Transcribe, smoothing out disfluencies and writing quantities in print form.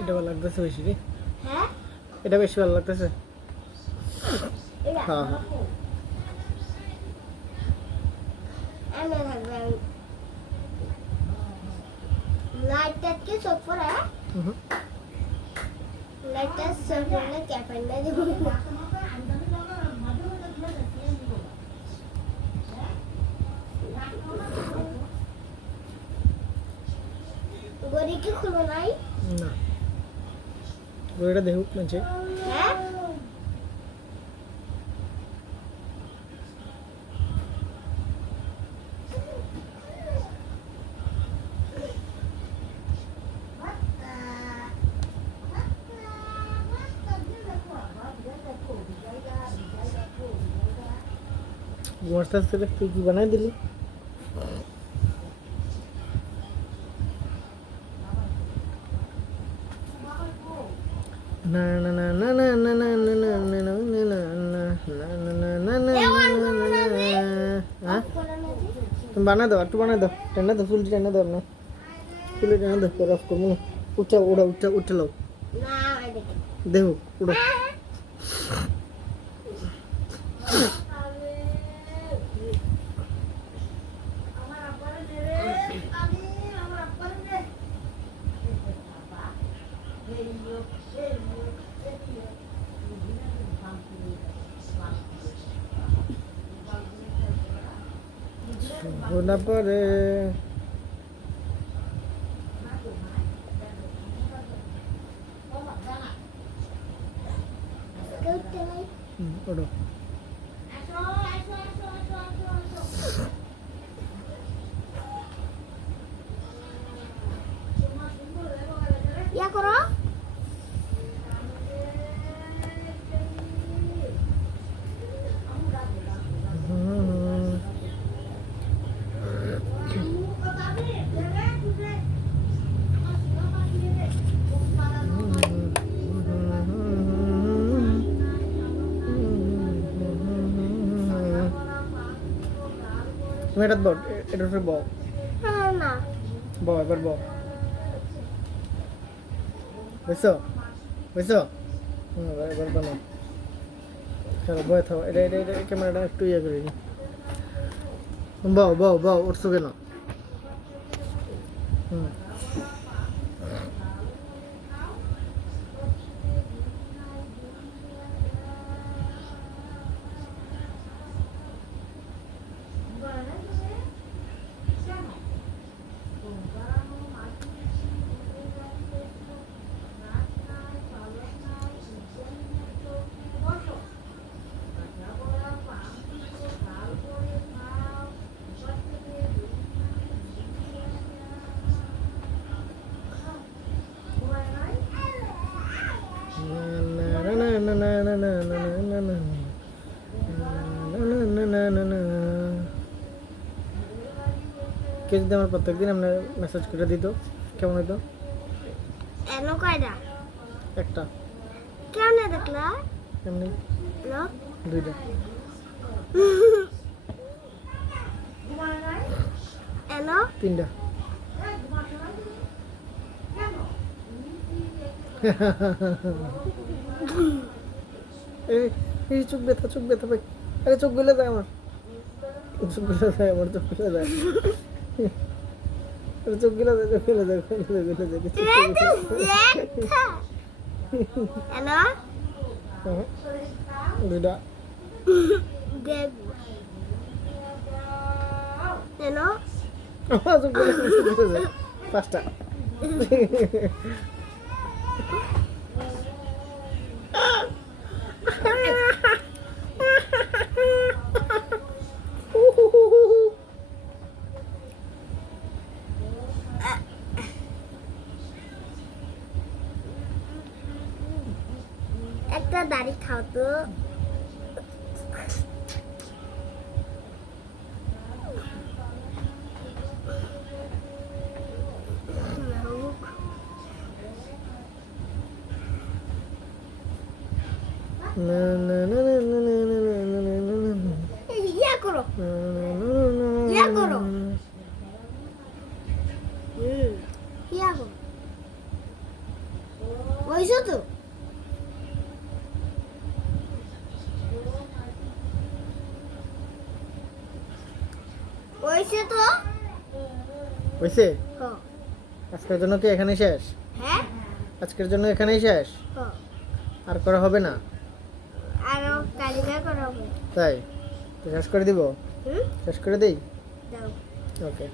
এটা ভালো লাগতেছে বেশি রে। হ্যাঁ এটা বেশি ভালো লাগতেছে। হ্যাঁ হ্যাঁ আমি থাকবে লাইটটা কি চোখ পড়ে লাইটটা চোখ পড়লে ক্যাপেন না দিব গড়ি কি খুলো নাই না গড়িটা দেখুক মাঝে। হ্যাঁ ঘুমাতে আসতে তুই কি বানাই দিলি? না না না না না না না না না না না না না না তুমি বানা দাও একটু বানা দাও টেনে দাও চুল টেনে দাও না চুল টেনে দাও রফ করবো না উঠা উড়া উঠা উঠে লাও না দেখো উড়ো না পারে ওড়ো ইয়া করো তুমি এটা বল এটা ফের বল না বল এবার বল বুঝছো বুঝছো এবার বানাও চলো বয় থাও এটা এটা এটা ক্যামেরাটা একটু ইয়ে করে নি বাও বাও বাও উঠছো কেন কে যদি আমার প্রত্যেকদিন আপনার মেসেজ করে দিত কেমন হইতো? এনো কয়টা একটা কেমনে দেখলা এমনি না দুইটা এনো তিনটা এই চোখ ব্যথা ভাই আরে চোখ গলে যায় আমার চোখ গলে যায় আমার চোখ গলে যায় চোখ গলে যায় এনো দুইটা দেখ এনো আমার চোখ গলে যায় পাঁচটা একটা দাড়ি খাও তো। না না না না না না না না না না না না। ইয়া করো। ইয়া করো। ইয়া করো। ওইসো তো। ওইসে তো। হয়েছে? হ্যাঁ। আজকের জন্য কি এখানেই শেষ? হ্যাঁ? আজকের জন্য এখানেই শেষ? হ্যাঁ। আর করা হবে না? আরো কালিকা করাবো। তাই? তো শেষ করে দিব? হুম? শেষ করে দিই? দাও। ওকে।